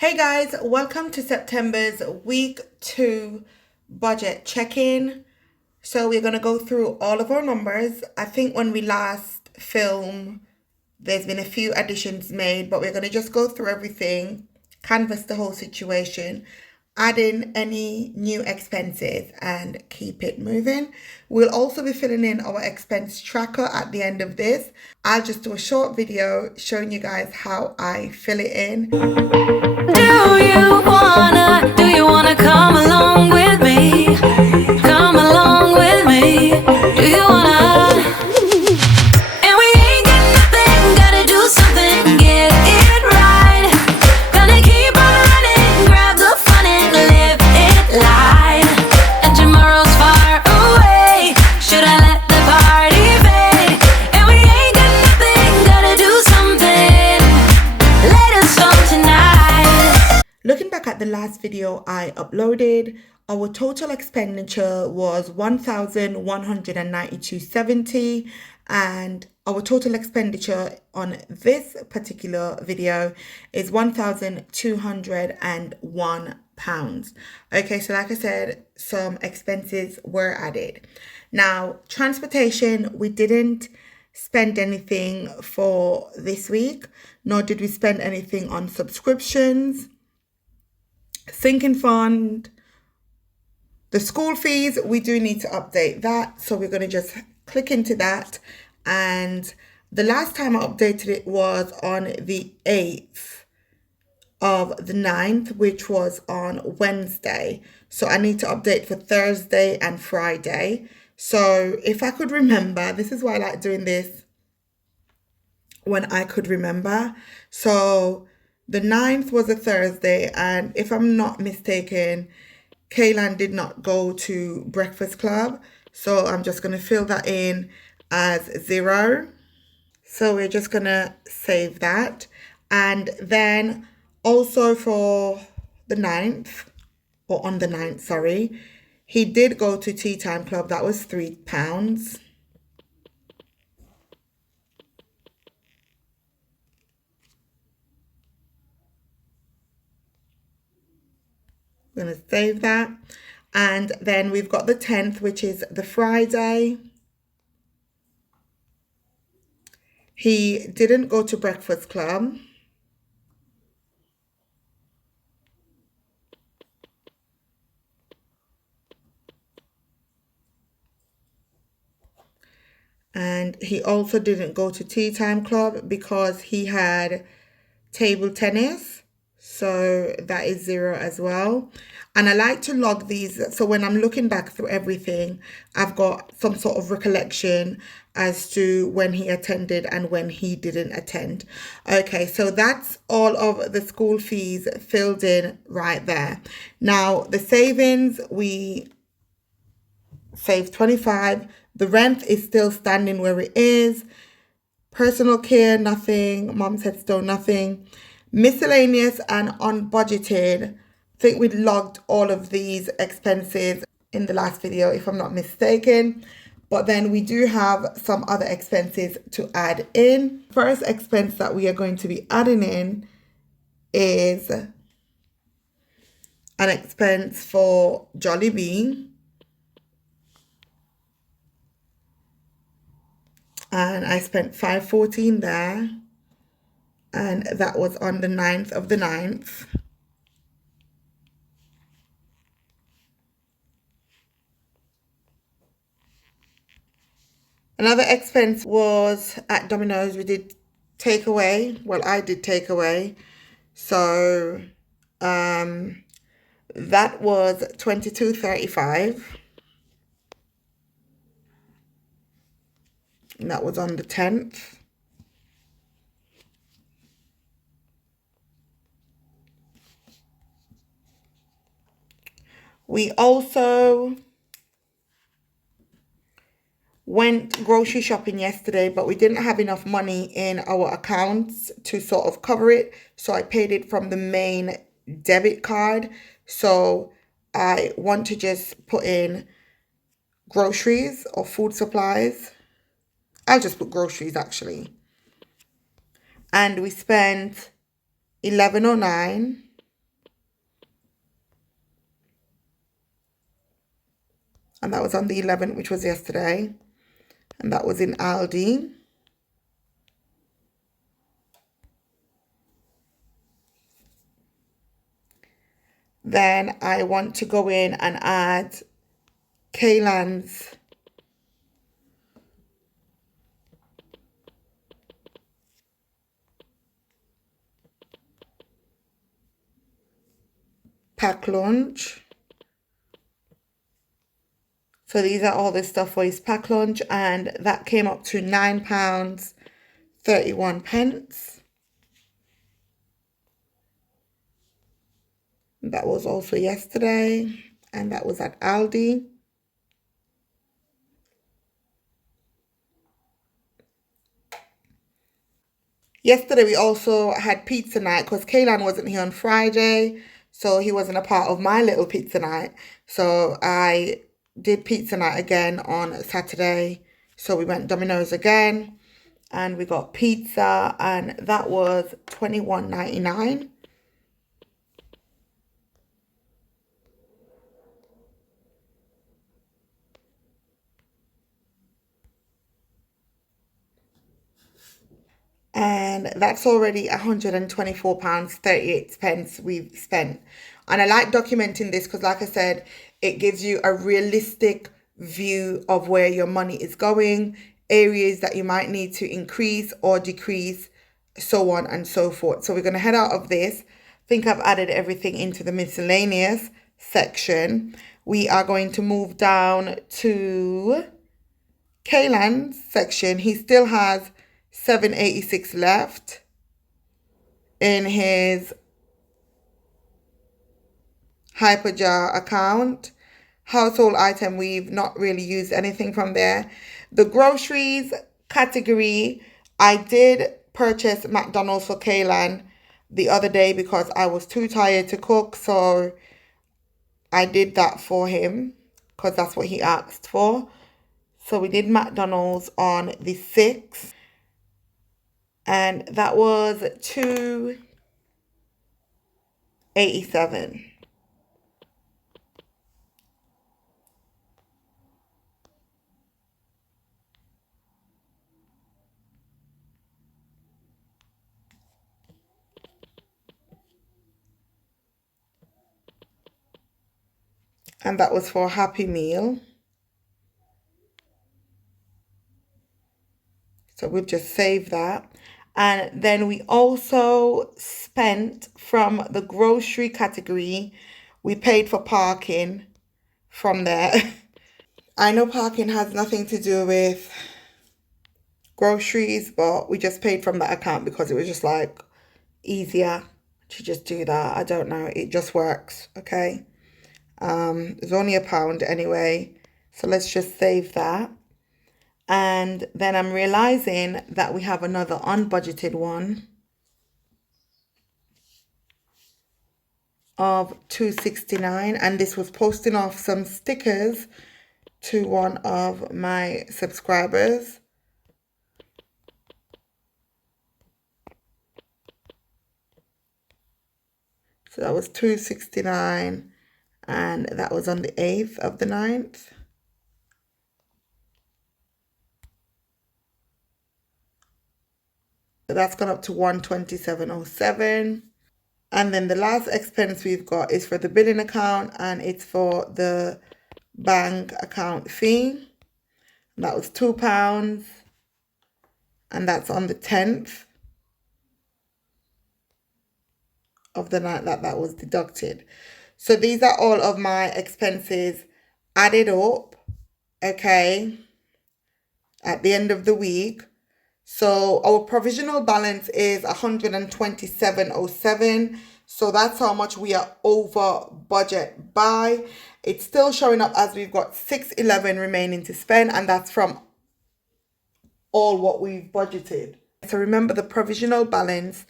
Hey guys, welcome to September's week 2 budget check-in. So we're going to go through all of our numbers. I think when we last filmed, there's been a few additions made, but we're going to just go through everything, canvass the whole situation, add in any new expenses and keep it moving. We'll also be filling in our expense tracker at the end of this. I'll just do a short video showing you guys how I fill it in. Do you wanna come along with me? Come along with me. Do you wanna? And we ain't got nothing, gotta do something, get it right. Gonna keep on running, grab the fun and live it light. And tomorrow's far away, should I let the party fade? And we ain't got nothing, gotta do something, let us on tonight. Looking back at the last video I uploaded, our total expenditure was $1,192.70, and our total expenditure on this particular video is £1,201. Okay, so like I said, some expenses were added. Now, transportation, we didn't spend anything for this week, nor did we spend anything on subscriptions. Sinking fund, the school fees, we do need to update that, so we're going to just click into that. And the last time I updated it was on the 8th of the 9th, which was on Wednesday, so I need to update for Thursday and Friday. So if I could remember, this is why I like doing this when I could remember. So the 9th was a Thursday, and if I'm not mistaken, Kaylan did not go to Breakfast Club. So I'm just going to fill that in as 0. So we're just going to save that. And then also for the 9th, or on the 9th, sorry, he did go to Tea Time Club. That was £3. I'm going to save that. And then we've got the 10th, which is the Friday. He didn't go to Breakfast Club. And he also didn't go to Tea Time Club because he had table tennis. So that is 0 as well. And I like to log these, so when I'm looking back through everything, I've got some sort of recollection as to when he attended and when he didn't attend. Okay, so that's all of the school fees filled in right there. Now, the savings, we saved 25. The rent is still standing where it is. Personal care, nothing. Mom's headstone, nothing. Miscellaneous and unbudgeted, I think we logged all of these expenses in the last video, if I'm not mistaken. But then we do have some other expenses to add in. First expense that we are going to be adding in is an expense for Jollibee. And I spent $5.14 there. And that was on the 9th of the 9th. Another expense was at Domino's. We did takeaway. Well, I did takeaway. So that was $22.35. And that was on the 10th. We also went grocery shopping yesterday, but we didn't have enough money in our accounts to sort of cover it. So I paid it from the main debit card. So I want to just put in groceries or food supplies. I'll just put groceries actually. And we spent $11.09. and that was on the 11th, which was yesterday, and that was in Aldi. Then I want to go in and add Kaylan's pack lunch. So these are all the stuff for his pack lunch, and that came up to £9.31. That was also yesterday, and that was at Aldi. Yesterday we also had pizza night because Kaylan wasn't here on Friday, so he wasn't a part of my little pizza night. So I did pizza night again on Saturday. So we went Domino's again, and we got pizza, and that was $21.99. And that's already £124.38 we've spent. And I like documenting this because, like I said, it gives you a realistic view of where your money is going, areas that you might need to increase or decrease, so on and so forth. So we're going to head out of this. I think I've added everything into the miscellaneous section. We are going to move down to Kaylan's section. He still has $7.86 left in his Hyperjar account. Household item, we've not really used anything from there. The groceries category, I did purchase McDonald's for Kaylan the other day because I was too tired to cook, so I did that for him because that's what he asked for. So we did McDonald's on the 6th, and that was $2.87. And that was for a Happy Meal. So we've just saved that. And then we also spent from the grocery category, we paid for parking from there. I know parking has nothing to do with groceries, but we just paid from that account because it was just like easier to just do that. I don't know. It just works. Okay. It's only £1 anyway. So let's just save that. And then I'm realizing that we have another unbudgeted one of $2.69, and this was posting off some stickers to one of my subscribers. So that was $2.69, and that was on the 8th of the 9th. So that's gone up to $127.07. And then the last expense we've got is for the billing account, and it's for the bank account fee. And that was £2, and that's on the 10th of the night that was deducted. So these are all of my expenses added up, okay, at the end of the week. So our provisional balance is $127.07. So that's how much we are over budget by. It's still showing up as we've got $611 remaining to spend, and that's from all what we've budgeted. So remember, the provisional balance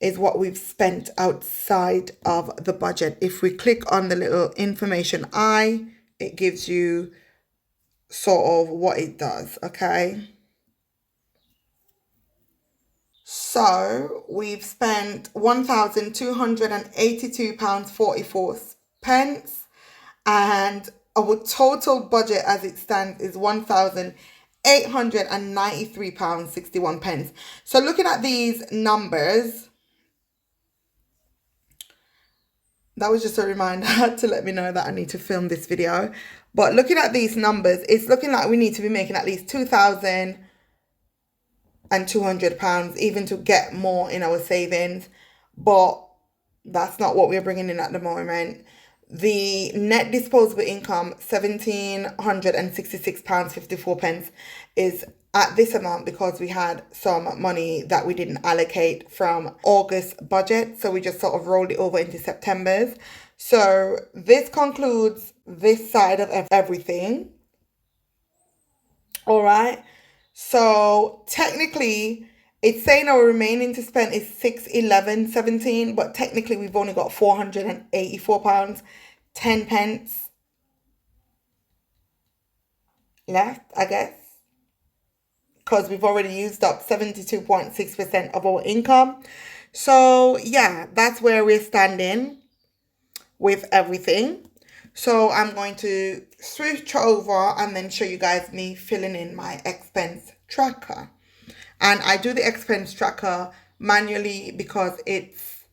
is what we've spent outside of the budget. If we click on the little information eye, it gives you sort of what it does, okay? So we've spent £1,282.44, and our total budget as it stands is £1,893.61. So looking at these numbers, that was just a reminder to let me know that I need to film this video. But looking at these numbers, it's looking like we need to be making at least £2,200 even to get more in our savings. But that's not what we're bringing in at the moment. The net disposable income, £1,766.54, is at this amount because we had some money that we didn't allocate from August budget. So we just sort of rolled it over into September's. So this concludes this side of everything. All right. So technically, it's saying our remaining to spend is 611.17, but technically we've only got £484.10 left, I guess, because we've already used up 72.6% of our income. So yeah, that's where we're standing with everything. So I'm going to switch over and then show you guys me filling in my expense tracker. And I do the expense tracker manually because it's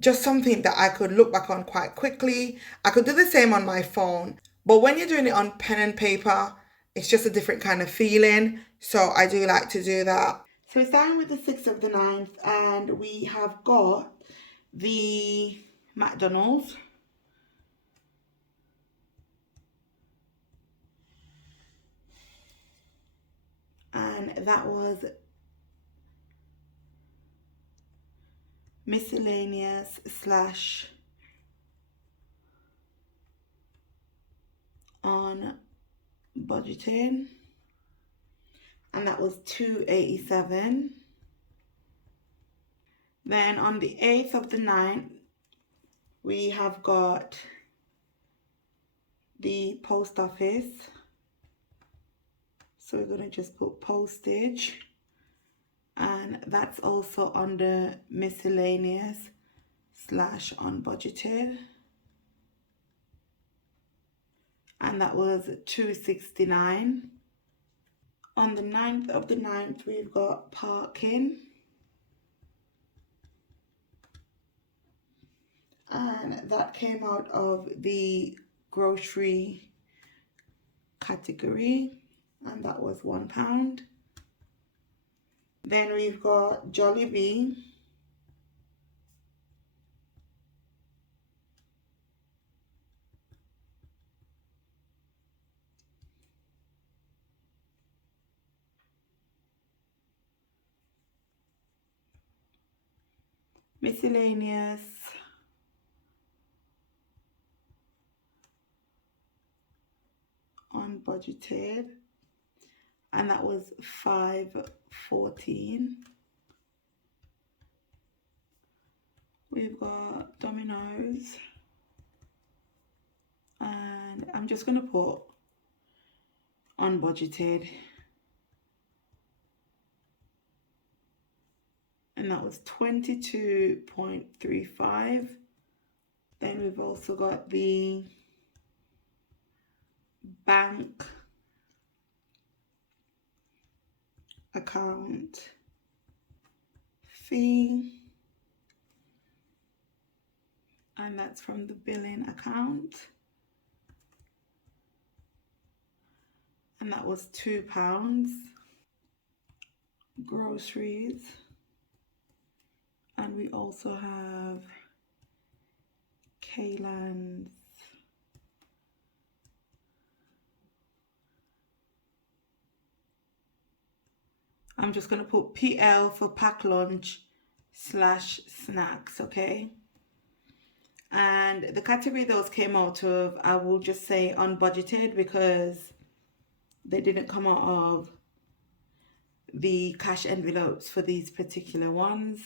just something that I could look back on quite quickly. I could do the same on my phone, but when you're doing it on pen and paper, it's just a different kind of feeling. So I do like to do that. So we're starting with the 6th of the 9th, and we have got the McDonald's. And that was miscellaneous slash on budgeting, and that was $287. Then on the 8th of the 9th, we have got the post office. So we're going to just put postage, and that's also under miscellaneous slash unbudgeted, and that was $269. On the 9th of the 9th, we've got parking, and that came out of the grocery category, and that was £1. Then we've got Jollibee, miscellaneous, unbudgeted, and that was $5.14. We've got Domino's, and I'm just going to put unbudgeted, and that was 22.35. Then we've also got the bank account fee, and that's from the billing account, and that was £2. Groceries, and we also have Kaylan's I'm just going to put PL for pack lunch slash snacks, okay? And the category those came out of, I will just say unbudgeted because they didn't come out of the cash envelopes for these particular ones.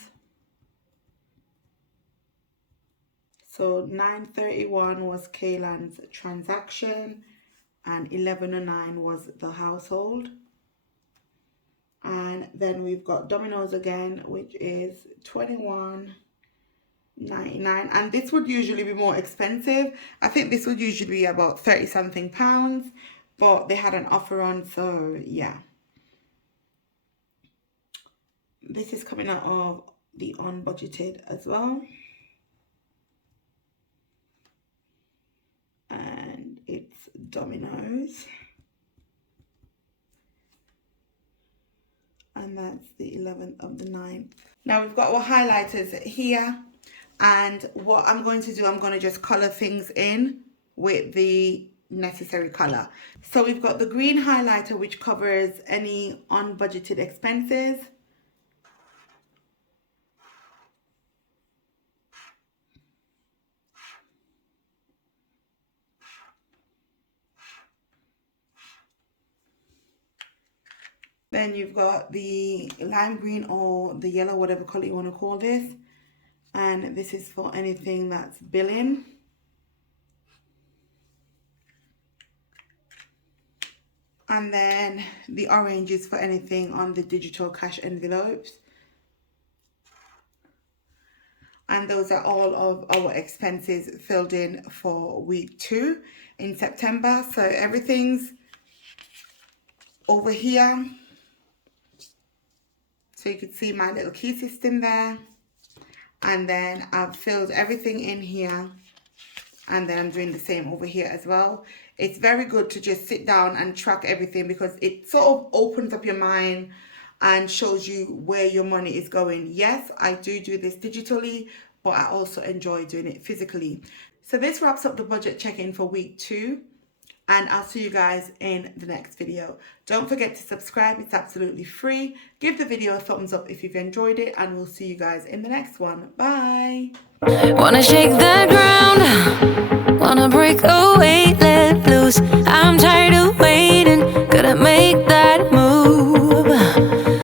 So 931 was Kaylan's transaction and 1109 was the household. And then we've got Domino's again, which is 21, 99, and this would usually be more expensive. I think this would usually be about 30 something pounds, but they had an offer on, so yeah. This is coming out of the unbudgeted as well, and it's Domino's, and that's the 11th of the 9th. Now we've got our highlighters here, and what I'm going to do, I'm going to just color things in with the necessary color. So we've got the green highlighter, which covers any unbudgeted expenses. Then you've got the lime green or the yellow, whatever color you want to call this. And this is for anything that's billing. And then the orange is for anything on the digital cash envelopes. And those are all of our expenses filled in for week 2 in September. So everything's over here. So you can see my little key system there. And then I've filled everything in here. And then I'm doing the same over here as well. It's very good to just sit down and track everything, because it sort of opens up your mind and shows you where your money is going. Yes, I do this digitally, but I also enjoy doing it physically. So this wraps up the budget check-in for week 2. And I'll see you guys in the next video. Don't forget to subscribe, it's absolutely free. Give the video a thumbs up if you've enjoyed it, and we'll see you guys in the next one. Bye. Wanna shake that ground.